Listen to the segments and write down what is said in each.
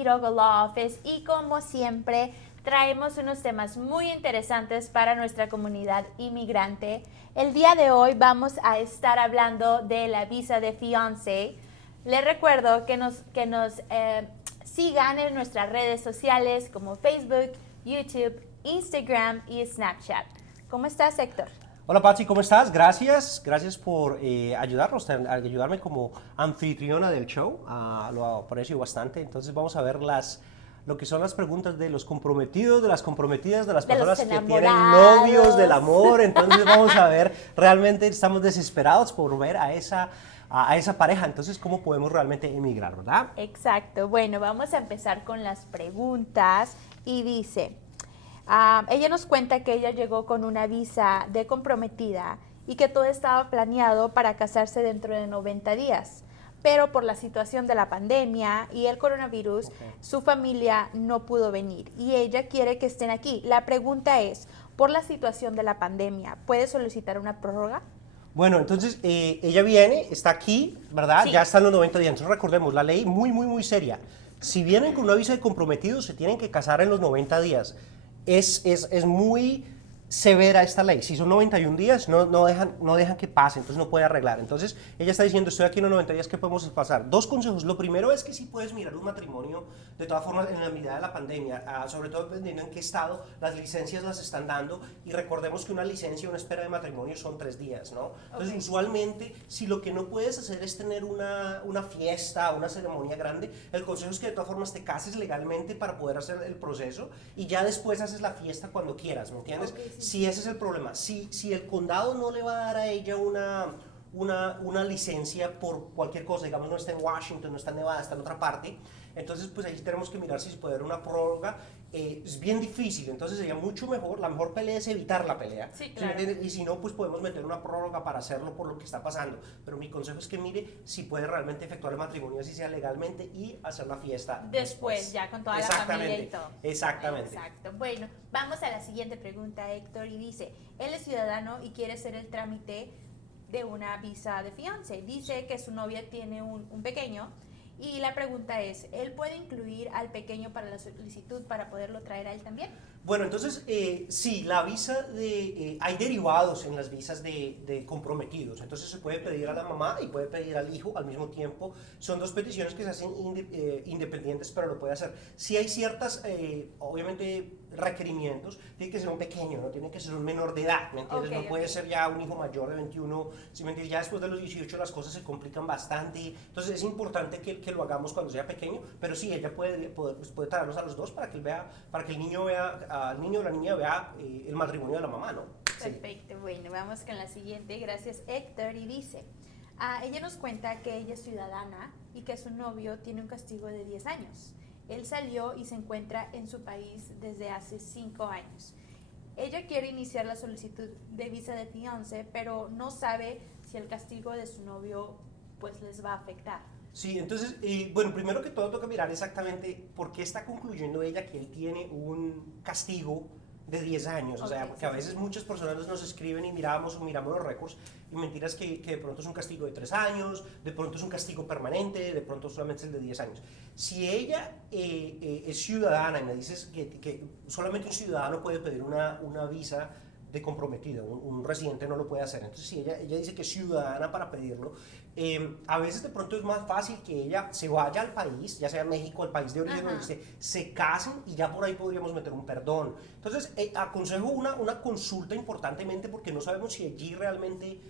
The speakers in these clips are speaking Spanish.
Quiroga Law Office y como siempre traemos unos temas muy interesantes para nuestra comunidad inmigrante. El día de hoy vamos a estar hablando de la visa de fiancé. Les recuerdo que nos sigan en nuestras redes sociales como Facebook, YouTube, Instagram y Snapchat. ¿Cómo estás, Héctor? Hola Patsy, ¿cómo estás? Gracias por ayudarme como anfitriona del show. Lo aprecio bastante. Entonces vamos a ver lo que son las preguntas de los comprometidos, de las comprometidas, de las personas que tienen novios, del amor. Entonces vamos a ver, realmente estamos desesperados por ver a esa pareja. Entonces, ¿cómo podemos realmente emigrar, verdad? Exacto. Bueno, vamos a empezar con las preguntas y dice... ella nos cuenta que ella llegó con una visa de comprometida y que todo estaba planeado para casarse dentro de 90 días. Pero por la situación de la pandemia y el coronavirus, su familia no pudo venir y ella quiere que estén aquí. La pregunta es, por la situación de la pandemia, ¿puede solicitar una prórroga? Bueno, entonces ella viene, está aquí, ¿verdad? Sí. Ya están los 90 días. Entonces recordemos, la ley muy seria. Si vienen con una visa de comprometidos, se tienen que casar en los 90 días. Es muy severa esta ley. Si son 91 días, no dejan que pase, entonces no puede arreglar. Entonces, ella está diciendo, estoy aquí en los 90 días, ¿qué podemos pasar? Dos consejos. Lo primero es que sí puedes mirar un matrimonio, de todas formas, en la medida de la pandemia, sobre todo dependiendo en qué estado, las licencias las están dando, y recordemos que una licencia, una espera de matrimonio son 3 días, ¿no? Entonces, usualmente, si lo que no puedes hacer es tener una fiesta, una ceremonia grande, el consejo es que de todas formas te cases legalmente para poder hacer el proceso, y ya después haces la fiesta cuando quieras, ¿me entiendes? Okay, sí. Si ese es el problema, si el condado no le va a dar a ella una licencia por cualquier cosa, digamos no está en Washington, no está en Nevada, está en otra parte, entonces pues ahí tenemos que mirar si se puede dar una prórroga. Es bien difícil, entonces sería mucho mejor, la mejor pelea es evitar la pelea. Sí, claro. ¿Sí? Y si no, pues podemos meter una prórroga para hacerlo por lo que está pasando. Pero mi consejo es que mire si puede realmente efectuar el matrimonio, así sea legalmente, y hacer la fiesta Después, ya con toda la familia y todo. Exactamente. Exacto. Bueno, vamos a la siguiente pregunta, Héctor, y dice, él es ciudadano y quiere hacer el trámite de una visa de fiancé. Dice que su novia tiene un pequeño y la pregunta es, ¿él puede incluir al pequeño para la solicitud para poderlo traer a él también? Bueno, entonces, sí, la visa hay derivados en las visas de comprometidos. Entonces se puede pedir a la mamá y puede pedir al hijo al mismo tiempo. Son dos peticiones que se hacen independientes, pero lo puede hacer. Si hay ciertas, obviamente, requerimientos, tiene que ser un pequeño, no tiene que ser un menor de edad, ¿me entiendes? No puede ser ya un hijo mayor de 21, ¿sí me entiendes? Ya después de los 18 las cosas se complican bastante. Entonces es importante que lo hagamos cuando sea pequeño, pero sí, ella puede traerlos a los dos para que él vea, para que el niño vea, al niño o la niña vea el matrimonio de la mamá, ¿no? Perfecto, sí. Bueno, vamos con la siguiente. Gracias, Héctor. Y dice, ella nos cuenta que ella es ciudadana y que su novio tiene un castigo de 10 años. Él salió y se encuentra en su país desde hace 5 años. Ella quiere iniciar la solicitud de visa de fiancé, pero no sabe si el castigo de su novio pues les va a afectar. Sí, entonces, bueno, primero que todo toca mirar exactamente por qué está concluyendo ella que él tiene un castigo de 10 años, o sea, porque a veces muchas personas nos escriben y miramos los récords y mentiras que de pronto es un castigo de 3 años, de pronto es un castigo permanente, de pronto solamente es el de 10 años. Si ella es ciudadana y me dices que solamente un ciudadano puede pedir una visa de comprometido, un residente no lo puede hacer. Entonces, si ella dice que es ciudadana para pedirlo, a veces de pronto es más fácil que ella se vaya al país, ya sea México, el país de origen, donde se casen y ya por ahí podríamos meter un perdón. Entonces, aconsejo una consulta importantemente porque no sabemos si allí realmente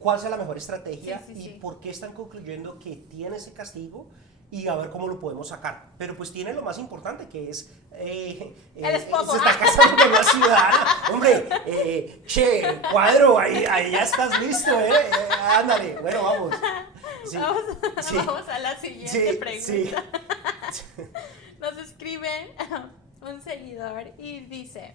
cuál sea la mejor estrategia y por qué están concluyendo que tiene ese castigo y a ver cómo lo podemos sacar. Pero pues tiene lo más importante que es el esposo. Se está casando con una ciudadana. Hombre, che, cuadro, ahí ya estás listo, ándale, bueno, vamos. Sí, vamos a la siguiente pregunta. Sí. Nos escriben un seguidor y dice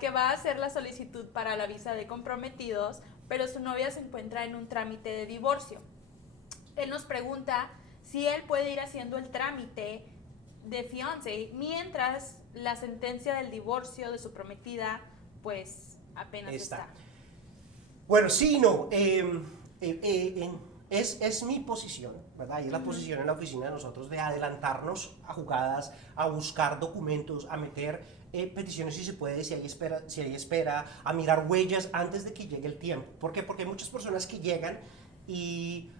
que va a hacer la solicitud para la visa de comprometidos, pero su novia se encuentra en un trámite de divorcio. Él nos pregunta si él puede ir haciendo el trámite de fiancé mientras la sentencia del divorcio de su prometida pues apenas está. Bueno, sí y no. Es mi posición, ¿verdad? Y es la posición en la oficina de nosotros de adelantarnos a jugadas, a buscar documentos, a meter peticiones si se puede, si hay espera, a mirar huellas antes de que llegue el tiempo. ¿Por qué? Porque hay muchas personas que llegan y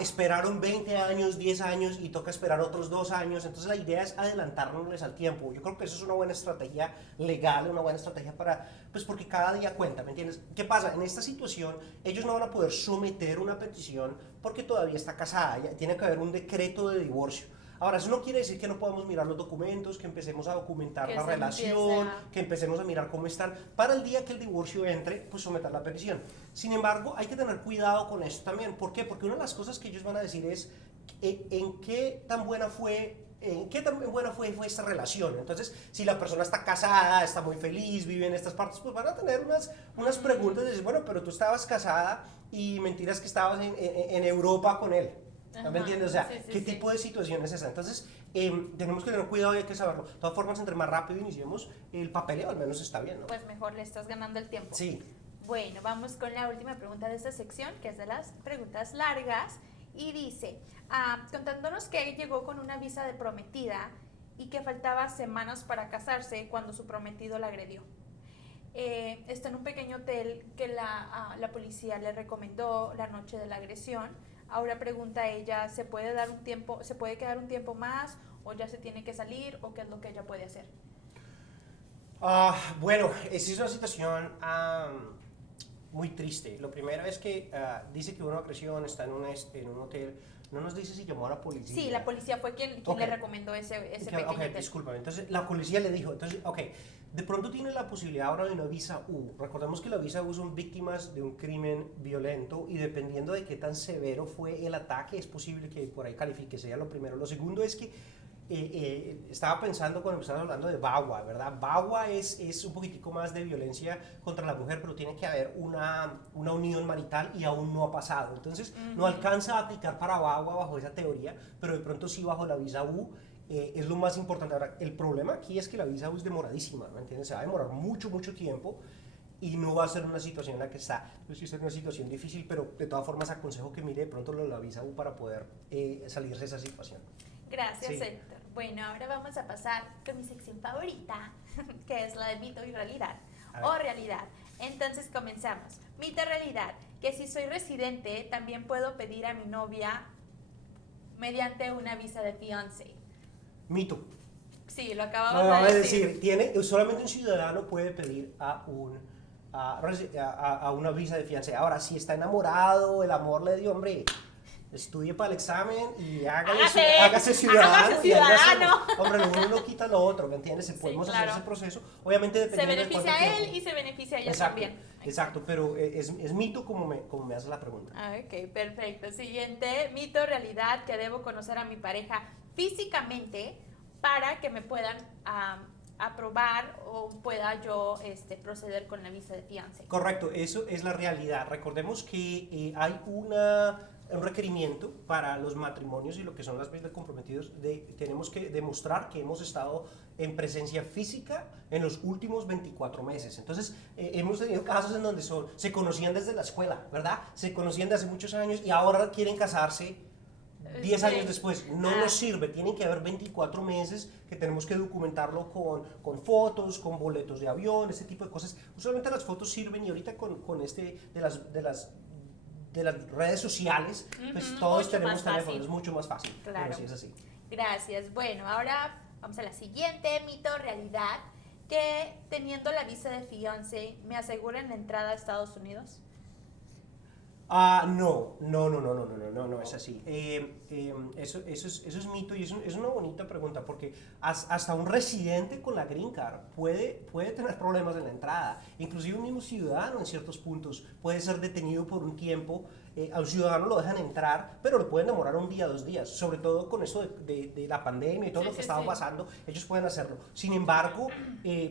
esperaron 20 años, 10 años y toca esperar otros 2 años. Entonces la idea es adelantárnosles al tiempo. Yo creo que eso es una buena estrategia legal, una buena estrategia para, pues porque cada día cuenta, ¿me entiendes? ¿Qué pasa? En esta situación ellos no van a poder someter una petición porque todavía está casada, tiene que haber un decreto de divorcio. Ahora, eso no quiere decir que no podamos mirar los documentos, que empecemos a documentar la relación, que empecemos a mirar cómo están, para el día que el divorcio entre, pues someter la petición. Sin embargo, hay que tener cuidado con esto también. ¿Por qué? Porque una de las cosas que ellos van a decir es en qué tan buena fue esta relación. Entonces, si la persona está casada, está muy feliz, vive en estas partes, pues van a tener unas preguntas de decir, bueno, pero tú estabas casada y mentiras que estabas en Europa con él. ¿No me entiendes? O sea, ¿qué tipo de situación es esa? Entonces, tenemos que tener cuidado y hay que saberlo. De todas formas, entre más rápido iniciemos, el papeleo al menos está bien, ¿no? Pues mejor le estás ganando el tiempo. Sí. Bueno, vamos con la última pregunta de esta sección, que es de las preguntas largas. Y dice, contándonos que llegó con una visa de prometida y que faltaba semanas para casarse cuando su prometido la agredió. Está en un pequeño hotel que la policía le recomendó la noche de la agresión. Ahora pregunta ella, ¿se puede quedar un tiempo más o ya se tiene que salir o qué es lo que ella puede hacer? Bueno, esa es una situación muy triste. Lo primero es que dice que hubo una agresión, está en un hotel. No nos dice si llamó a la policía. Sí, la policía fue quien le recomendó ese pequeño hotel. Discúlpame. Entonces, la policía le dijo, de pronto tiene la posibilidad ahora de una visa U. Recordemos que la visa U son víctimas de un crimen violento y dependiendo de qué tan severo fue el ataque, es posible que por ahí califique, sería lo primero. Lo segundo es que estaba pensando cuando estabas hablando de VAWA, ¿verdad? VAWA es un poquitico más de violencia contra la mujer, pero tiene que haber una unión marital y aún no ha pasado. Entonces, no alcanza a aplicar para VAWA bajo esa teoría, pero de pronto sí bajo la visa U. Es lo más importante. Ahora, el problema aquí es que la visa U es demoradísima, ¿me entiendes? Se va a demorar mucho, mucho tiempo y no va a ser una situación en la que está. No sé si es una situación difícil, pero de todas formas aconsejo que mire de pronto la visa U para poder salirse de esa situación. Gracias, Héctor. Bueno, ahora vamos a pasar con mi sección favorita, que es la de mito y realidad, o realidad. Entonces comenzamos. Mito o realidad, que si soy residente, también puedo pedir a mi novia mediante una visa de fiancé. Mito. Sí, lo acabamos de decir. Solamente un ciudadano puede pedir a una visa de fiancé. Ahora, si está enamorado, el amor le dio, hombre, estudie para el examen y hágase ciudadano. Hombre, lo uno no quita lo otro, ¿me entiendes? Podemos hacer ese proceso. Obviamente dependiendo se beneficia a él y se beneficia a ella también. Exacto, pero es mito como me haces la pregunta. Ok, perfecto. Siguiente, mito o realidad, que debo conocer a mi pareja físicamente para que me puedan aprobar o pueda yo proceder con la visa de fianza. Correcto, eso es la realidad. Recordemos que hay un requerimiento para los matrimonios y lo que son las visas de comprometidos. Tenemos que demostrar que hemos estado en presencia física en los últimos 24 meses. Entonces, hemos tenido casos en donde se conocían desde la escuela, ¿verdad? Se conocían desde hace muchos años y ahora quieren casarse 10 años después. No nos sirve, tienen que haber 24 meses que tenemos que documentarlo con fotos, con boletos de avión, ese tipo de cosas. Usualmente las fotos sirven y ahorita con de las redes sociales, pues todos tenemos teléfonos, es mucho más fácil. Claro. Pero sí es así. Gracias. Bueno, ahora vamos a la siguiente, mito o realidad, que teniendo la visa de fiancé me aseguran la entrada a Estados Unidos. No, es así. Eso es mito y es una bonita pregunta porque hasta un residente con la Green Card puede tener problemas en la entrada. Inclusive un mismo ciudadano en ciertos puntos puede ser detenido por un tiempo. Al ciudadano lo dejan entrar, pero lo pueden demorar un día, 2 días. Sobre todo con eso de la pandemia y todo lo que estaba pasando, ellos pueden hacerlo. Sin embargo,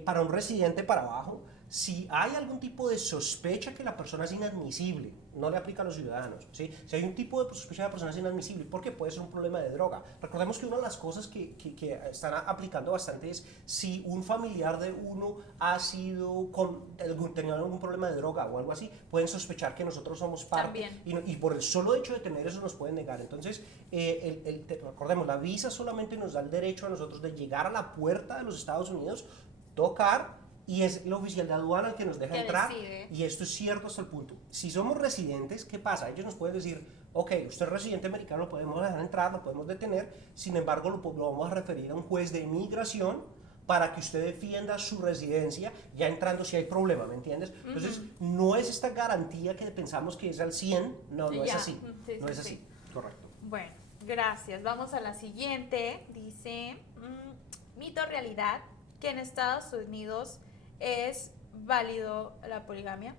para un residente para abajo, Si hay algún tipo de sospecha que la persona es inadmisible, no le aplica a los ciudadanos, ¿sí? Si hay un tipo de sospecha que la persona es inadmisible, porque puede ser un problema de droga. Recordemos que una de las cosas que están aplicando bastante es si un familiar de uno ha sido tenido algún problema de droga o algo así, pueden sospechar que nosotros somos parte y por el solo hecho de tener eso nos pueden negar. Entonces, recordemos, la visa solamente nos da el derecho a nosotros de llegar a la puerta de los Estados Unidos, tocar, y es el oficial de aduana el que nos deja entrar, y esto es cierto hasta el punto. Si somos residentes, ¿qué pasa? Ellos nos pueden decir, ok, usted es residente americano, lo podemos dejar entrar, lo podemos detener, sin embargo lo vamos a referir a un juez de inmigración para que usted defienda su residencia, ya entrando si hay problema, ¿me entiendes? Entonces, no es esta garantía que pensamos que es al 100, no es así, no es así. Correcto. Bueno, gracias. Vamos a la siguiente. Dice, mito o realidad, que en Estados Unidos es válido la poligamia.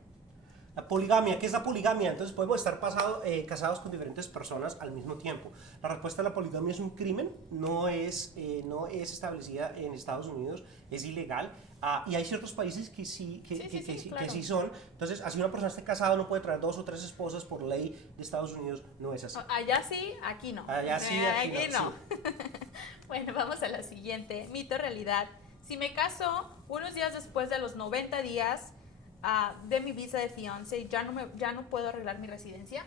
La poligamia, ¿qué es la poligamia? Entonces podemos estar casados con diferentes personas al mismo tiempo. La respuesta a la poligamia es un crimen, no es establecida en Estados Unidos, es ilegal. Y hay ciertos países que sí son. Entonces, así una persona esté casada no puede traer 2 o 3 esposas por ley de Estados Unidos, no es así. Allá sí, aquí no. Allá sí, aquí no. Sí. Bueno, vamos a la siguiente. Mito o realidad. Si me caso unos días después de los 90 días de mi visa de fiancé, ¿ya no puedo arreglar mi residencia?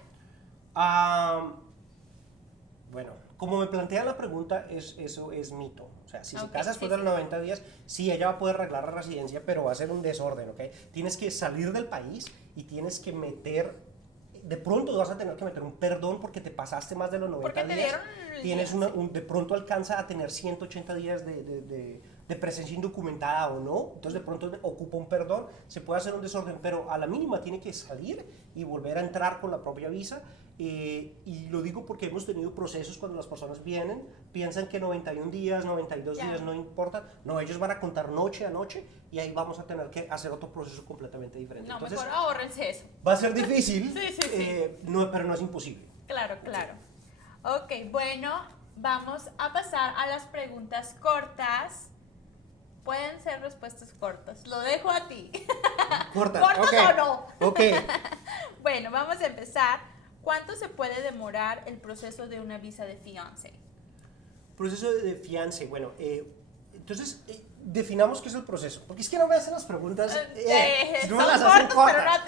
Bueno, como me plantea la pregunta, eso es mito. O sea, si se casa después de los 90 días, sí, ella va a poder arreglar la residencia, pero va a ser un desorden, ¿ok? Tienes que salir del país y tienes que de pronto vas a tener que meter un perdón porque te pasaste más de los 90 días. Tienes de pronto alcanza a tener 180 días de presencia indocumentada o no, entonces de pronto ocupa un perdón, se puede hacer un desorden, pero a la mínima tiene que salir y volver a entrar con la propia visa. Y lo digo porque hemos tenido procesos cuando las personas vienen, piensan que 91 días, 92 días no importan, no, ellos van a contar noche a noche y ahí vamos a tener que hacer otro proceso completamente diferente. No, entonces, mejor ahórrense eso. Va a ser difícil, sí. Pero no es imposible. Claro. Ok, bueno, vamos a pasar a las preguntas cortas. Pueden ser respuestas cortas, lo dejo a ti. ¿Cortas o no? Ok. Bueno, vamos a empezar. ¿Cuánto se puede demorar el proceso de una visa de fiancé? Proceso de fiancé, bueno, entonces definamos qué es el proceso, porque es que no me hacen las preguntas, si no me las hacen cortas.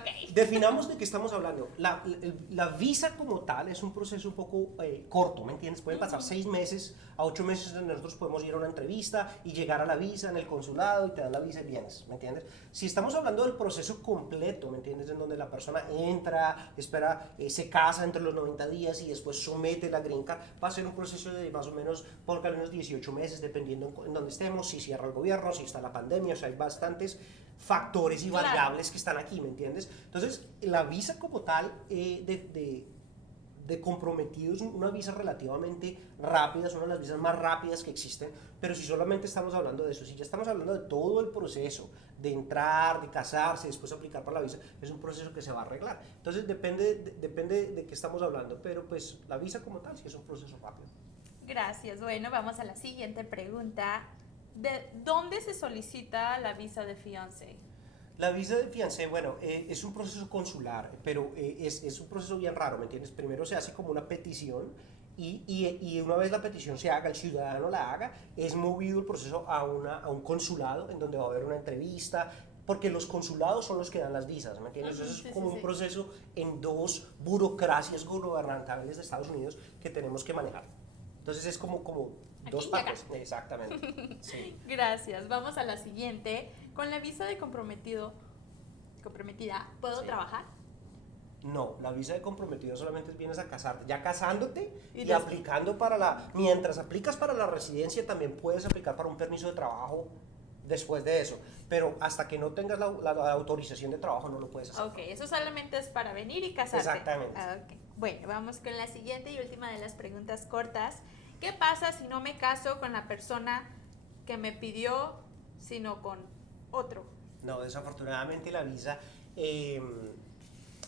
Okay. Definamos de qué estamos hablando. La visa como tal es un proceso un poco corto, ¿me entiendes? Pueden pasar 6 meses a 8 meses donde nosotros podemos ir a una entrevista y llegar a la visa en el consulado y te dan la visa y vienes, ¿me entiendes? Si estamos hablando del proceso completo, ¿me entiendes? En donde la persona entra, espera, se casa entre los 90 días y después somete la green card, va a ser un proceso de más o menos por unos 18 meses, dependiendo en donde estemos, si cierra el gobierno, si está la pandemia, o sea, hay bastantes factores y variables que están aquí, ¿me entiendes? Entonces, la visa como tal de comprometido es una visa relativamente rápida, es una de las visas más rápidas que existen, pero si solamente estamos hablando de eso, si ya estamos hablando de todo el proceso, de entrar, de casarse, después aplicar para la visa, es un proceso que se va a arreglar. Entonces, depende de qué estamos hablando, pero pues la visa como tal sí es un proceso rápido. Gracias. Bueno, vamos a la siguiente pregunta. ¿De dónde se solicita la visa de fiancé? La visa de fiancé, bueno, es un proceso consular, pero es un proceso bien raro, ¿me entiendes? Primero se hace como una petición y una vez la petición se haga, el ciudadano la haga, es movido el proceso a un consulado en donde va a haber una entrevista, porque los consulados son los que dan las visas, ¿me entiendes? Entonces es como un proceso en 2 burocracias gubernamentales de Estados Unidos que tenemos que manejar. Entonces es como 2 partes. Exactamente. Sí. Gracias. Vamos a la siguiente. Con la visa de comprometida, ¿puedo trabajar? No, la visa de comprometido solamente vienes a casarte. Ya casándote y aplicando mientras aplicas para la residencia, también puedes aplicar para un permiso de trabajo después de eso. Pero hasta que no tengas la autorización de trabajo no lo puedes hacer. Ok, eso solamente es para venir y casarte. Exactamente. Okay. Bueno, vamos con la siguiente y última de las preguntas cortas. ¿Qué pasa si no me caso con la persona que me pidió, sino con otro? No, desafortunadamente la visa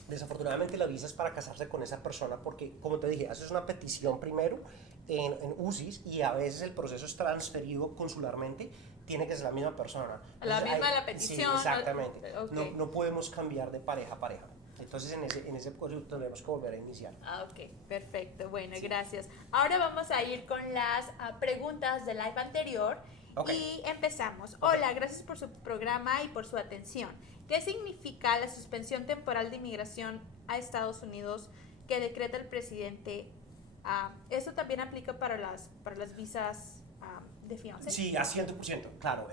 es para casarse con esa persona porque, como te dije, haces una petición primero en UCIS y a veces el proceso es transferido consularmente tiene que ser la misma persona. La Entonces, misma la petición. Sí, exactamente. Okay. No podemos cambiar de pareja a pareja. Entonces en ese proceso tenemos que volver a iniciar. Ok, perfecto. Bueno, gracias. Ahora vamos a ir con las preguntas del live anterior. Y empezamos. Hola, gracias por su programa y por su atención. ¿Qué significa la suspensión temporal de inmigración a Estados Unidos que decreta el presidente? ¿Eso también aplica para las visas de fianza? Sí, a 100%, claro.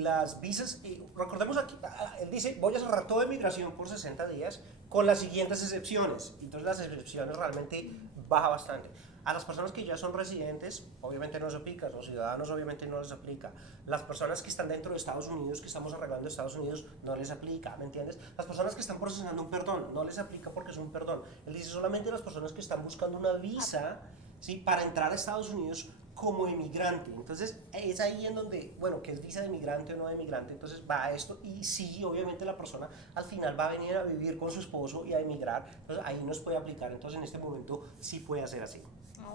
Las visas, recordemos aquí, él dice, voy a cerrar toda inmigración por 60 días con las siguientes excepciones. Entonces las excepciones realmente baja bastante. A las personas que ya son residentes, obviamente no les aplica, a los ciudadanos obviamente no les aplica. Las personas que están dentro de Estados Unidos, que estamos arreglando Estados Unidos, no les aplica, ¿me entiendes? Las personas que están procesando un perdón, no les aplica porque es un perdón. Él dice solamente las personas que están buscando una visa, ¿sí?, para entrar a Estados Unidos como emigrante. Entonces es ahí en donde, bueno, que es visa de emigrante o no de emigrante, entonces va a esto y sí, obviamente la persona al final va a venir a vivir con su esposo y a emigrar, entonces ahí nos puede aplicar, entonces en este momento sí puede hacer así.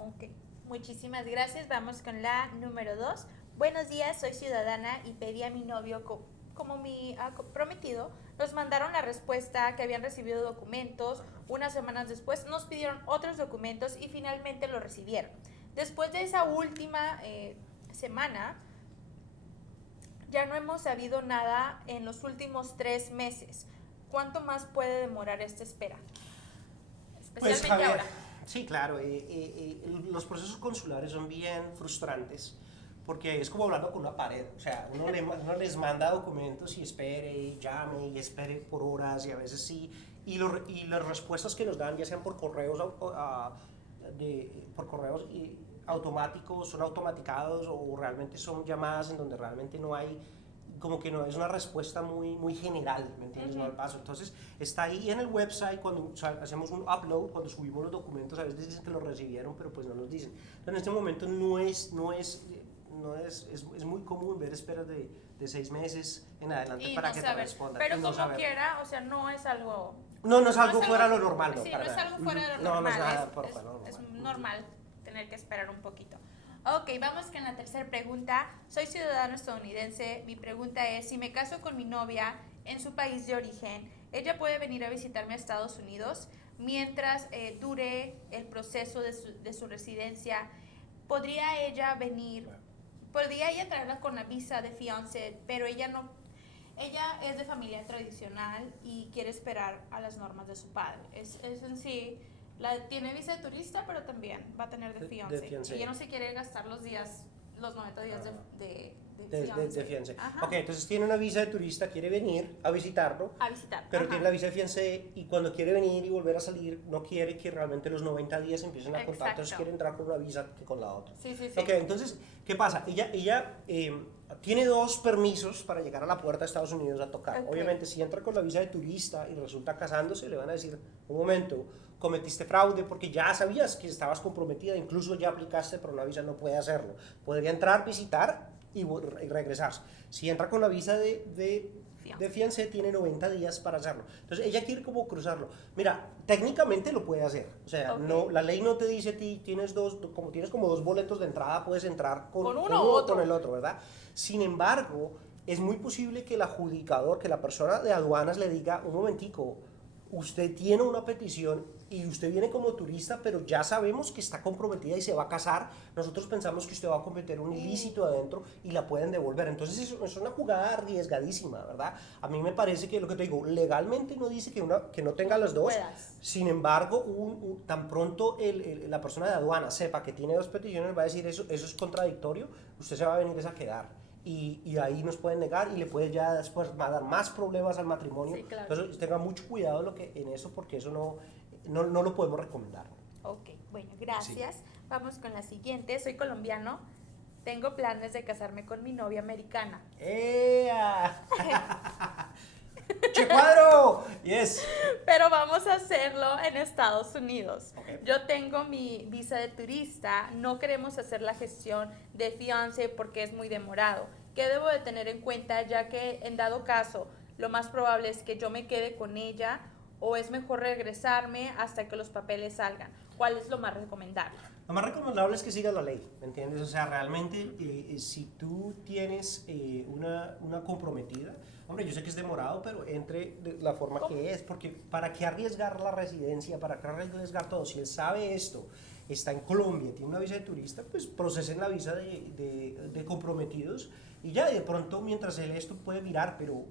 Ok, muchísimas gracias. Vamos con la número 2. Buenos días, soy ciudadana y pedí a mi novio como mi prometido. Nos mandaron la respuesta que habían recibido documentos. Unas semanas después nos pidieron otros documentos y finalmente lo recibieron. Después de esa última semana, ya no hemos sabido nada en los últimos 3 meses. ¿Cuánto más puede demorar esta espera? Especialmente Javier, ahora. Sí, claro, los procesos consulares son bien frustrantes porque es como hablando con una pared, o sea, uno les manda documentos y espere, y llame y espere por horas y a veces sí, y las respuestas que nos dan, ya sean por correos, automáticos, son automaticados o realmente son llamadas en donde realmente no hay, como que no es una respuesta muy general, ¿me entiendes? No al paso. Entonces, está ahí en el website, cuando hacemos un upload, cuando subimos los documentos, a veces dicen que los recibieron, pero pues no nos dicen. Entonces, en este momento es muy común ver esperas de 6 meses en adelante para que te respondan. Pero como quiera, o sea, no es algo... No es algo fuera de lo normal, ¿no? Sí, no es algo fuera de lo normal. No es nada fuera de lo normal. Es normal tener que esperar un poquito. Ok, vamos con la tercera pregunta. Soy ciudadano estadounidense. Mi pregunta es, si me caso con mi novia en su país de origen, ¿ella puede venir a visitarme a Estados Unidos mientras dure el proceso de su residencia? ¿Podría ella traerla con la visa de fiancé, pero ella es de familia tradicional y quiere esperar a las normas de su padre? Es en sí... tiene visa de turista, pero también va a tener de fiancé. Ella no se quiere gastar los 90 días de fiancé. Ok, entonces tiene una visa de turista, quiere venir a visitarlo. Pero tiene la visa de fiancé y cuando quiere venir y volver a salir, no quiere que realmente los 90 días empiecen a contar. Entonces quiere entrar con una visa que con la otra. Sí. Ok, entonces, ¿qué pasa? Ella tiene 2 permisos para llegar a la puerta de Estados Unidos a tocar. Okay. Obviamente, si entra con la visa de turista y resulta casándose, le van a decir, un momento, cometiste fraude porque ya sabías que estabas comprometida, incluso ya aplicaste, pero una visa no puede hacerlo. Podría entrar, visitar y regresarse. Si entra con la visa de fiancé, tiene 90 días para hacerlo. Entonces ella quiere como cruzarlo. Mira, técnicamente lo puede hacer. O sea, no, la ley no te dice a ti, tienes como 2 boletos de entrada, puedes entrar con uno o con el otro, ¿verdad? Sin embargo, es muy posible que el adjudicador, que la persona de aduanas le diga, un momentico, usted tiene una petición y usted viene como turista, pero ya sabemos que está comprometida y se va a casar. Nosotros pensamos que usted va a cometer un ilícito adentro y la pueden devolver. Entonces es una jugada arriesgadísima, ¿verdad? A mí me parece que lo que te digo, legalmente no dice que no tenga las dos. Sin embargo, tan pronto la persona de aduana sepa que tiene 2 peticiones, va a decir eso es contradictorio, usted se va a venir a quedar. Y ahí nos pueden negar y le puede ya después va a dar más problemas al matrimonio. Sí, claro. Entonces tenga mucho cuidado en eso porque eso no lo podemos recomendar. Ok, bueno, gracias. Sí. Vamos con la siguiente. Soy colombiano. Tengo planes de casarme con mi novia americana. ¡Che cuadro! Yes. Pero vamos a hacerlo en Estados Unidos. Okay. Yo tengo mi visa de turista, no queremos hacer la gestión de fiancé porque es muy demorado. ¿Qué debo de tener en cuenta, ya que en dado caso lo más probable es que yo me quede con ella o es mejor regresarme hasta que los papeles salgan? ¿cuál es lo más recomendable? Lo más recomendable es que sigas la ley, ¿me entiendes? O sea, realmente, si tú tienes una comprometida, hombre, yo sé que es demorado, pero entre de la forma que es, porque ¿para qué arriesgar la residencia? ¿Para qué arriesgar todo? Si él sabe esto, está en Colombia, tiene una visa de turista, pues procesen la visa de comprometidos y ya de pronto mientras él esto puede mirar, pero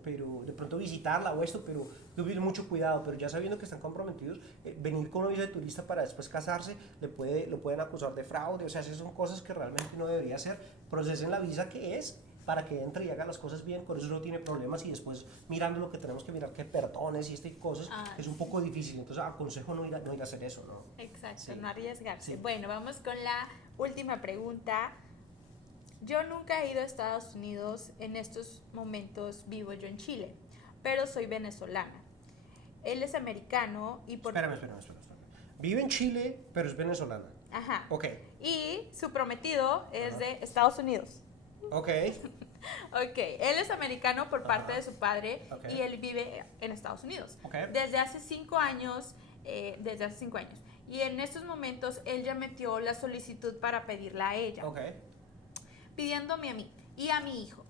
de pronto visitarla o esto, pero tuviera mucho cuidado, pero ya sabiendo que están comprometidos, venir con una visa de turista para después casarse, lo pueden acusar de fraude, o sea, esas son cosas que realmente no debería hacer, procesen la visa que es, para que entre y haga las cosas bien, con eso no tiene problemas y después mirando lo que tenemos que mirar, que perdones y estas cosas, es un poco difícil, entonces aconsejo no ir a hacer eso, ¿no? Exacto, Sí. no arriesgarse. Sí. Bueno, vamos con la última pregunta. Yo nunca he ido a Estados Unidos, en estos momentos vivo yo en Chile, pero soy venezolana. Él es americano y por... Espérame. Vive en Chile, pero es venezolana. Ajá. Ok. Y su prometido es de Estados Unidos. Ok. Ok, él es americano por parte de su padre Ok. y él vive en Estados Unidos. Ok. Desde hace 5 años, Y en estos momentos él ya metió la solicitud para pedirla a ella, Ok. pidiéndome a mí y a mi hijo.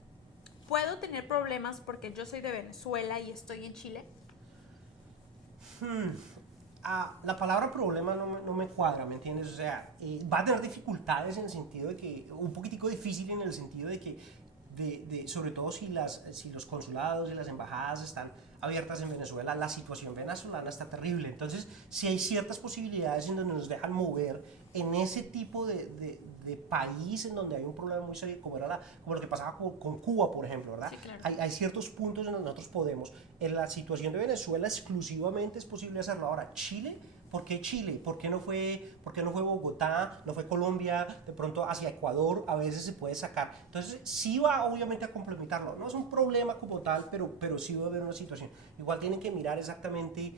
¿Puedo tener problemas porque yo soy de Venezuela y estoy en Chile? La palabra problema no me cuadra, ¿me entiendes? O sea, va a tener dificultades en el sentido de que, un poquitico difícil en el sentido de que, sobre todo si los consulados y las embajadas están abiertas en Venezuela, la situación venezolana está terrible. Entonces, si hay ciertas posibilidades en donde nos dejan mover en ese tipo de país en donde hay un problema muy serio, como lo que pasaba con Cuba, por ejemplo, ¿verdad? Sí, claro. Hay ciertos puntos en donde nosotros podemos. En la situación de Venezuela exclusivamente es posible hacerlo. Ahora, Chile, ¿por qué Chile? ¿Por qué no fue Bogotá? ¿No fue Colombia? De pronto hacia Ecuador a veces se puede sacar. Entonces, sí va obviamente a complementarlo. No es un problema como tal, pero sí va a haber una situación. Igual tienen que mirar exactamente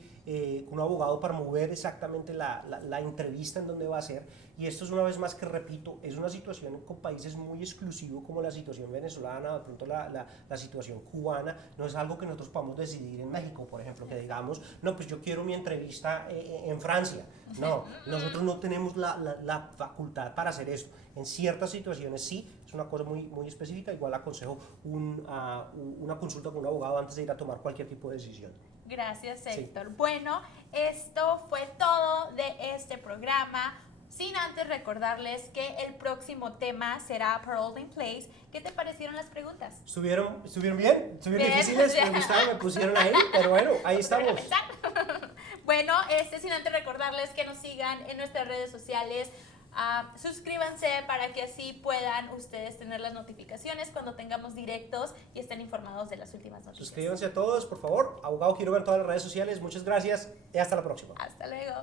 con un abogado para mover exactamente la entrevista en donde va a ser. Y esto es una vez más que repito, es una situación con países muy exclusivos como la situación venezolana, de pronto la situación cubana, no es algo que nosotros podamos decidir en México, por ejemplo, que digamos, no, pues yo quiero mi entrevista en Francia. No, nosotros no tenemos la facultad para hacer esto. En ciertas situaciones sí, es una cosa muy, muy específica, igual aconsejo una consulta con un abogado antes de ir a tomar cualquier tipo de decisión. Gracias, Sí. Héctor. Bueno, esto fue todo de este programa. Sin antes recordarles que el próximo tema será Paroled in Place. ¿Qué te parecieron las preguntas? ¿Estuvieron bien? ¿Estuvieron Bien, difíciles? o sea. Me gustaron, me pusieron ahí, pero bueno, ahí estamos. Bueno, sin antes recordarles que nos sigan en nuestras redes sociales. Suscríbanse para que así puedan ustedes tener las notificaciones cuando tengamos directos y estén informados de las últimas noticias. Suscríbanse a todos, por favor. Abogado Quiero Ver en todas las redes sociales. Muchas gracias y hasta la próxima. Hasta luego.